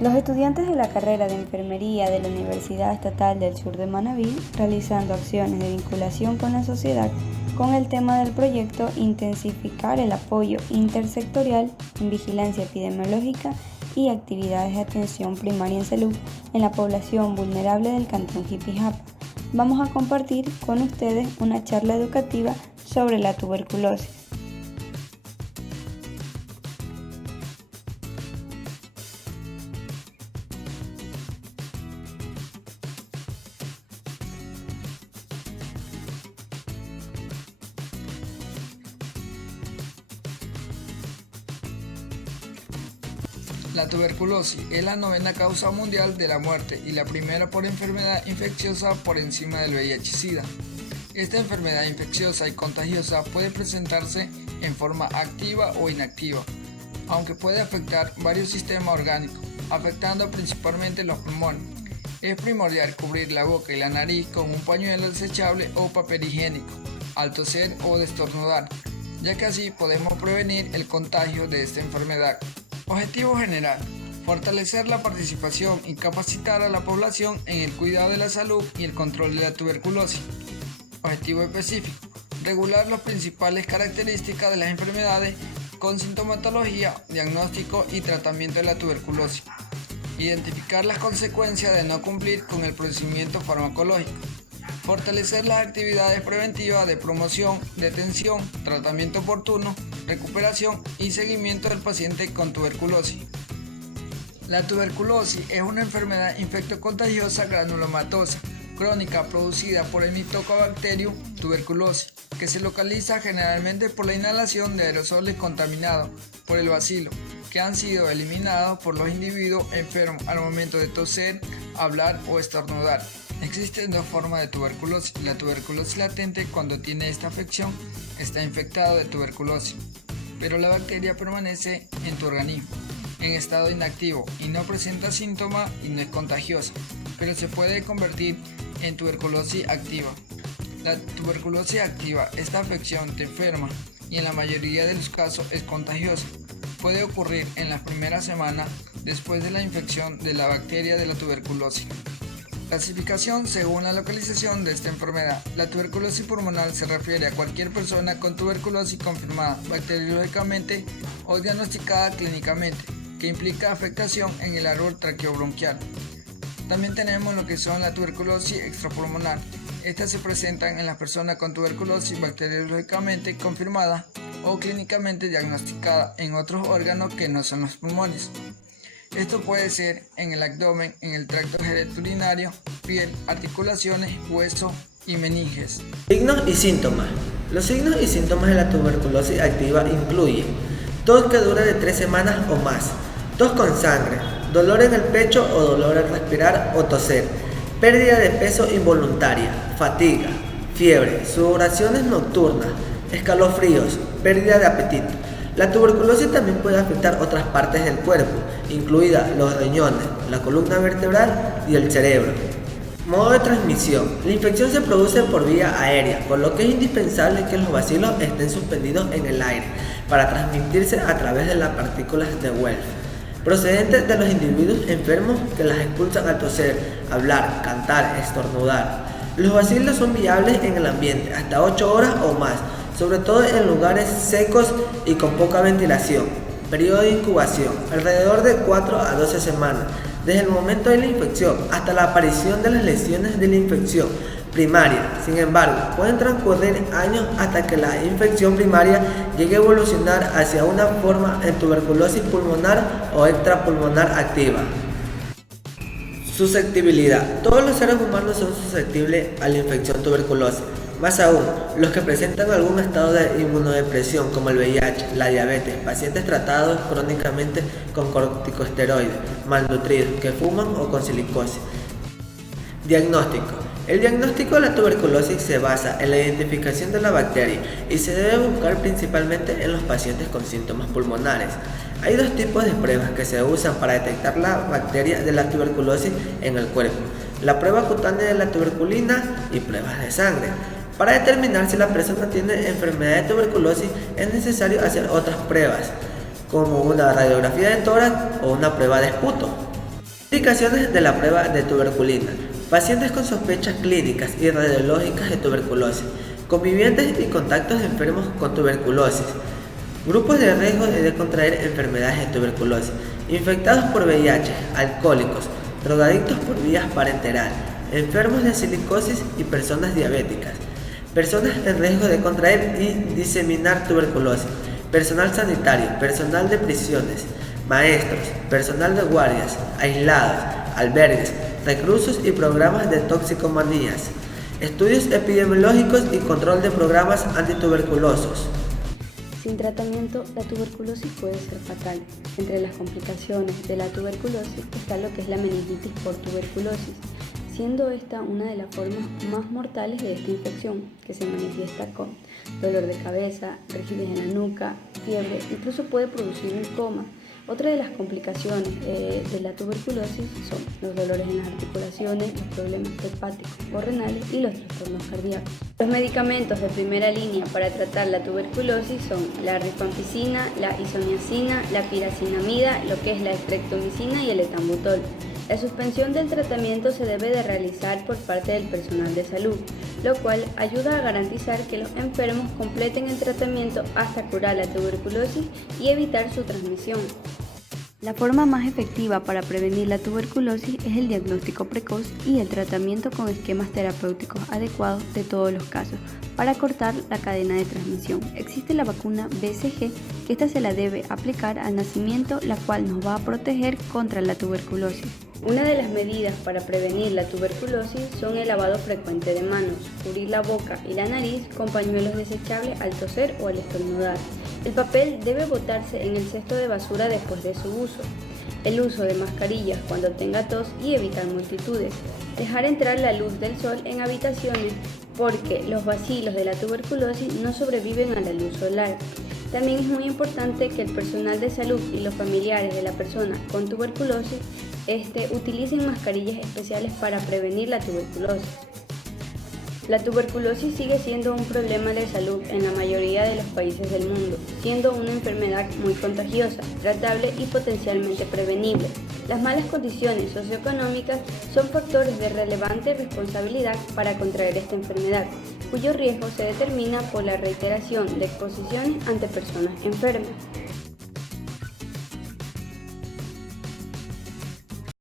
Los estudiantes de la carrera de enfermería de la Universidad Estatal del Sur de Manabí, realizando acciones de vinculación con la sociedad con el tema del proyecto Intensificar el apoyo intersectorial en vigilancia epidemiológica y actividades de atención primaria en salud en la población vulnerable del Cantón Jipijapa. Vamos a compartir con ustedes una charla educativa sobre la tuberculosis. La tuberculosis es la novena causa mundial de la muerte y la primera por enfermedad infecciosa por encima del VIH-Sida. Esta enfermedad infecciosa y contagiosa puede presentarse en forma activa o inactiva, aunque puede afectar varios sistemas orgánicos, afectando principalmente los pulmones. Es primordial cubrir la boca y la nariz con un pañuelo desechable o papel higiénico al toser o estornudar, ya que así podemos prevenir el contagio de esta enfermedad. Objetivo general: fortalecer la participación y capacitar a la población en el cuidado de la salud y el control de la tuberculosis. Objetivo específico: regular las principales características de las enfermedades con sintomatología, diagnóstico y tratamiento de la tuberculosis. Identificar las consecuencias de no cumplir con el procedimiento farmacológico. Fortalecer las actividades preventivas de promoción, detención, tratamiento oportuno, recuperación y seguimiento del paciente con tuberculosis. La tuberculosis es una enfermedad infectocontagiosa granulomatosa crónica producida por el Mycobacterium tuberculosis, que se localiza generalmente por la inhalación de aerosoles contaminados por el bacilo, que han sido eliminados por los individuos enfermos al momento de toser, hablar o estornudar. Existen dos formas de tuberculosis. La tuberculosis latente: cuando tiene esta afección, está infectado de tuberculosis, pero la bacteria permanece en tu organismo en estado inactivo y no presenta síntomas y no es contagiosa, pero se puede convertir en tuberculosis activa. La tuberculosis activa: esta afección te enferma y en la mayoría de los casos es contagiosa. Puede ocurrir en las primeras semanas después de la infección de la bacteria de la tuberculosis. Clasificación según la localización de esta enfermedad. La tuberculosis pulmonar se refiere a cualquier persona con tuberculosis confirmada bacteriológicamente o diagnosticada clínicamente, que implica afectación en el árbol traqueobronquial. También tenemos lo que son la tuberculosis extrapulmonar. Estas se presentan en las personas con tuberculosis bacteriológicamente confirmada o clínicamente diagnosticada en otros órganos que no son los pulmones. Esto puede ser en el abdomen, en el tracto genitourinario, piel, articulaciones, hueso y meninges. Signos y síntomas. Los signos y síntomas de la tuberculosis activa incluyen tos que dura de 3 semanas o más, tos con sangre, dolor en el pecho o dolor al respirar o toser, pérdida de peso involuntaria, fatiga, fiebre, sudoraciones nocturnas, escalofríos, pérdida de apetito. La tuberculosis también puede afectar otras partes del cuerpo, incluidas los riñones, la columna vertebral y el cerebro. Modo de transmisión. La infección se produce por vía aérea, por lo que es indispensable que los bacilos estén suspendidos en el aire para transmitirse a través de las partículas de Welf, procedentes de los individuos enfermos que las expulsan al toser, hablar, cantar, estornudar. Los bacilos son viables en el ambiente hasta 8 horas o más, sobre todo en lugares secos y con poca ventilación. Periodo de incubación: alrededor de 4 a 12 semanas, desde el momento de la infección hasta la aparición de las lesiones de la infección primaria. Sin embargo, pueden transcurrir años hasta que la infección primaria llegue a evolucionar hacia una forma en tuberculosis pulmonar o extrapulmonar activa. Susceptibilidad. Todos los seres humanos son susceptibles a la infección tuberculosis. Más aún, los que presentan algún estado de inmunodepresión como el VIH, la diabetes, pacientes tratados crónicamente con corticosteroides, malnutridos, que fuman o con silicosis. Diagnóstico. El diagnóstico de la tuberculosis se basa en la identificación de la bacteria y se debe buscar principalmente en los pacientes con síntomas pulmonares. Hay dos tipos de pruebas que se usan para detectar la bacteria de la tuberculosis en el cuerpo: la prueba cutánea de la tuberculina y pruebas de sangre. Para determinar si la persona tiene enfermedad de tuberculosis es necesario hacer otras pruebas, como una radiografía de tórax o una prueba de esputo. Indicaciones de la prueba de tuberculina. Pacientes con sospechas clínicas y radiológicas de tuberculosis, convivientes y contactos de enfermos con tuberculosis, grupos de riesgo de contraer enfermedades de tuberculosis, infectados por VIH, alcohólicos, drogadictos por vías parenteral, enfermos de silicosis y personas diabéticas, personas en riesgo de contraer y diseminar tuberculosis, personal sanitario, personal de prisiones, maestros, personal de guardias, aislados, albergues, reclusos y programas de toxicomanías, estudios epidemiológicos y control de programas antituberculosos. Sin tratamiento, la tuberculosis puede ser fatal. Entre las complicaciones de la tuberculosis está lo que es la meningitis por tuberculosis, siendo esta una de las formas más mortales de esta infección, que se manifiesta con dolor de cabeza, rigidez en la nuca, fiebre, incluso puede producir un coma. Otra de las complicaciones de la tuberculosis son los dolores en las articulaciones, los problemas hepáticos o renales y los trastornos cardíacos. Los medicamentos de primera línea para tratar la tuberculosis son la rifampicina, la isoniazida, la piracinamida, lo que es la estreptomicina y el etambutol. La suspensión del tratamiento se debe de realizar por parte del personal de salud, lo cual ayuda a garantizar que los enfermos completen el tratamiento hasta curar la tuberculosis y evitar su transmisión. La forma más efectiva para prevenir la tuberculosis es el diagnóstico precoz y el tratamiento con esquemas terapéuticos adecuados de todos los casos para cortar la cadena de transmisión. Existe la vacuna BCG, que esta se la debe aplicar al nacimiento, la cual nos va a proteger contra la tuberculosis. Una de las medidas para prevenir la tuberculosis son el lavado frecuente de manos, cubrir la boca y la nariz con pañuelos desechables al toser o al estornudar. El papel debe botarse en el cesto de basura después de su uso. El uso de mascarillas cuando tenga tos y evitar multitudes. Dejar entrar la luz del sol en habitaciones porque los bacilos de la tuberculosis no sobreviven a la luz solar. También es muy importante que el personal de salud y los familiares de la persona con tuberculosis utilicen mascarillas especiales para prevenir la tuberculosis. La tuberculosis sigue siendo un problema de salud en la mayoría de los países del mundo, siendo una enfermedad muy contagiosa, tratable y potencialmente prevenible. Las malas condiciones socioeconómicas son factores de relevante responsabilidad para contraer esta enfermedad, cuyo riesgo se determina por la reiteración de exposiciones ante personas enfermas.